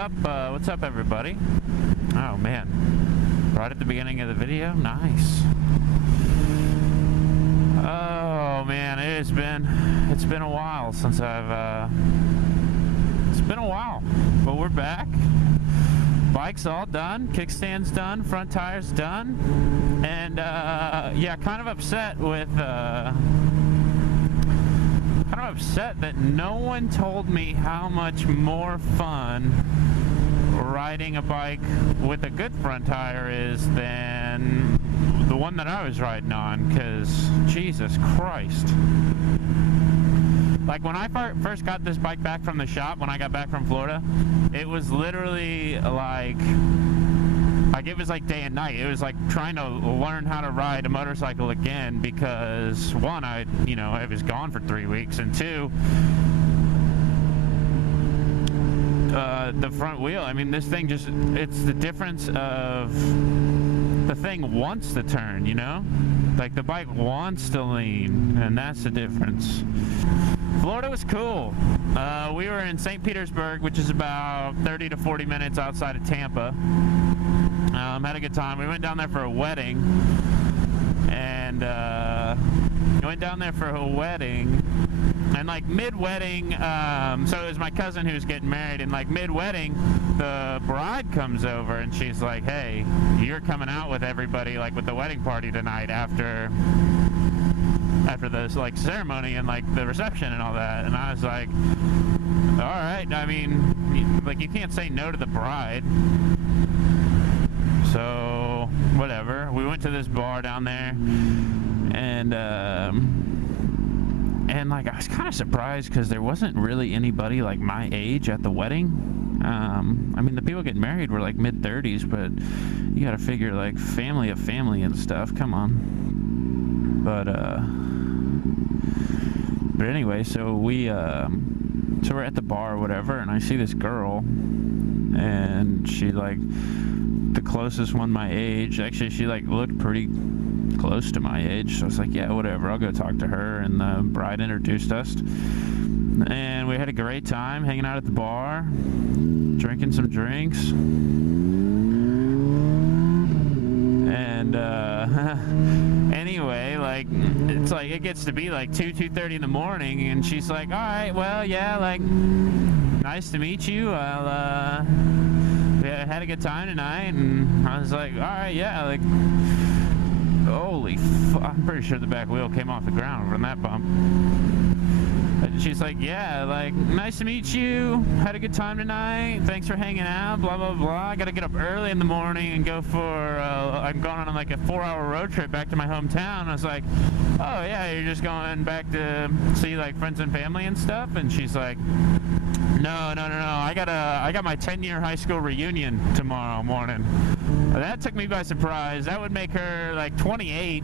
What's up, everybody? Oh man, right at the beginning of the video, nice. Oh man, it's been a while since I've it's been a while, but we're back. Bike's all done, kickstand's done, front tire's done, and yeah, kind of upset that no one told me how much more fun riding a bike with a good front tire is than the one that I was riding on, because Jesus Christ. Like, when I first got this bike back from the shop, when I got back from Florida, it was literally like it was like day and night. It was like trying to learn how to ride a motorcycle again, because one, I was gone for 3 weeks, and two, the front wheel, I mean, this thing just, it's the difference of the thing wants to turn, like the bike wants to lean, and that's the difference. Florida was cool. We were in St. Petersburg, which is about 30 to 40 minutes outside of Tampa. Had a good time. We went down there for a wedding, and and like mid-wedding, so it was my cousin who was getting married, and like mid-wedding, the bride comes over and she's like, "Hey, you're coming out with everybody, like with the wedding party tonight after this like ceremony and like the reception and all that." And I was like, all right, I mean, like, you can't say no to the bride. So whatever, we went to this bar down there, and like, I was kind of surprised because there wasn't really anybody like my age at the wedding. I mean, the people getting married were like mid-30s, but you gotta figure, like, family of family and stuff, come on. But anyway, so we're at the bar or whatever, and I see this girl, and she, like, the closest one my age, actually, she like looked pretty close to my age, so I was like, yeah, whatever, I'll go talk to her. And the bride introduced us, and we had a great time hanging out at the bar, drinking some drinks, and anyway, like, it's like, it gets to be like 2:30 in the morning, and she's like, all right, well, yeah, like, nice to meet you, I'll yeah, had a good time tonight. And I was like, all right, yeah, like, holy I'm pretty sure the back wheel came off the ground from that bump. And she's like, yeah, like, nice to meet you, had a good time tonight, thanks for hanging out, blah blah blah. I gotta get up early in the morning and go for I'm going on like a 4-hour road trip back to my hometown. I was like, oh yeah, you're just going back to see like friends and family and stuff? And she's like, no, I got my 10-year high school reunion tomorrow morning. That took me by surprise. That would make her like 28.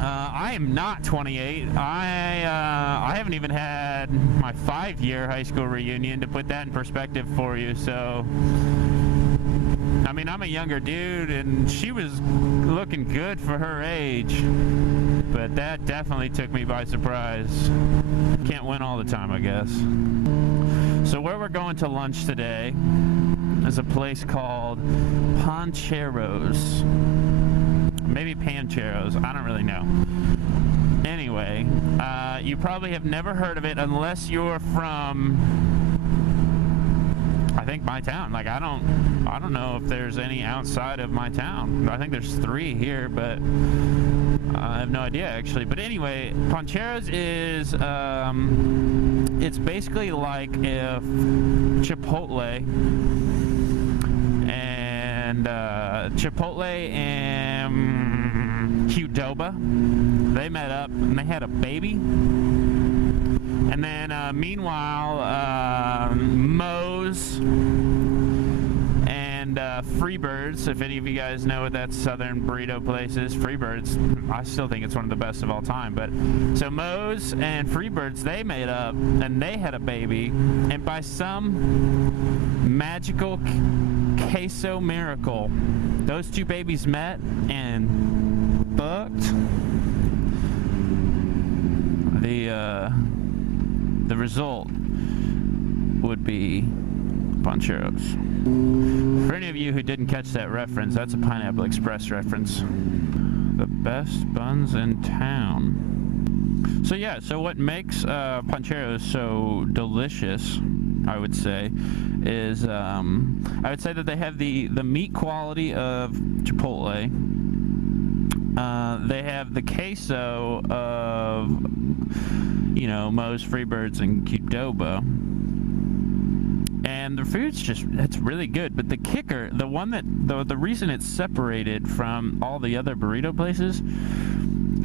I am not 28. I haven't even had my 5-year high school reunion, to put that in perspective for you. So, I mean, I'm a younger dude, and she was looking good for her age, but that definitely took me by surprise. Can't win all the time, I guess. So where we're going to lunch today is a place called Pancheros. Maybe Pancheros, I don't really know. Anyway, you probably have never heard of it unless you're from, I think, my town. Like, I don't know if there's any outside of my town. I think there's 3 here, but I have no idea, actually. But anyway, Pancheros is, it's basically like if Chipotle and Qdoba, they met up and they had a baby. And then meanwhile, Moe's and Freebirds, if any of you guys know what that southern burrito place is, Freebirds, I still think it's one of the best of all time. But so Moe's and Freebirds, they made up and they had a baby, and by some magical queso miracle, those 2 babies met and fucked. The result would be Pancheros. For any of you who didn't catch that reference, that's a Pineapple Express reference. The best buns in town. So yeah, so what makes Pancheros so delicious, I would say, is I would say that they have the meat quality of Chipotle. They have the queso of, you know, Moe's, Freebirds, and Qdoba. And the food's just, it's really good. But the kicker, the one that, the reason it's separated from all the other burrito places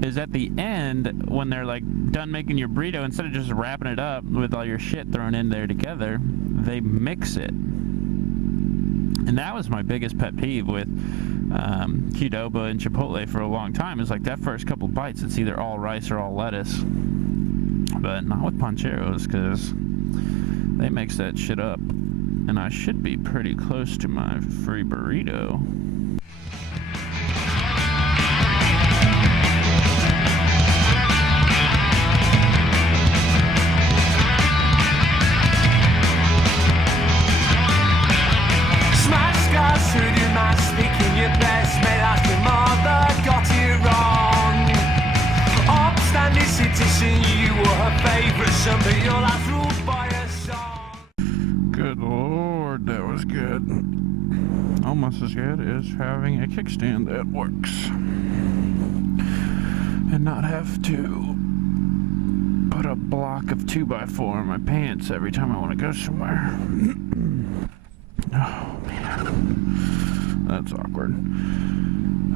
is at the end, when they're like done making your burrito, instead of just wrapping it up with all your shit thrown in there together, they mix it. And that was my biggest pet peeve with Qdoba and Chipotle for a long time. Is like that first couple bites, it's either all rice or all lettuce. But not with Pancheros, because they mix that shit up. And I should be pretty close to my free burrito. Speaking your best, mate, like your mother got it wrong. Upstanding citizen, you were her favourite son, but your life's ruled by a song. Good lord, that was good. Almost as good as having a kickstand that works. And not have to put a block of 2x4 in my pants every time I want to go somewhere. Oh, man. That's awkward.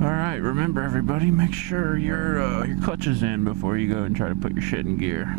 Alright, remember everybody, make sure your clutch is in before you go and try to put your shit in gear.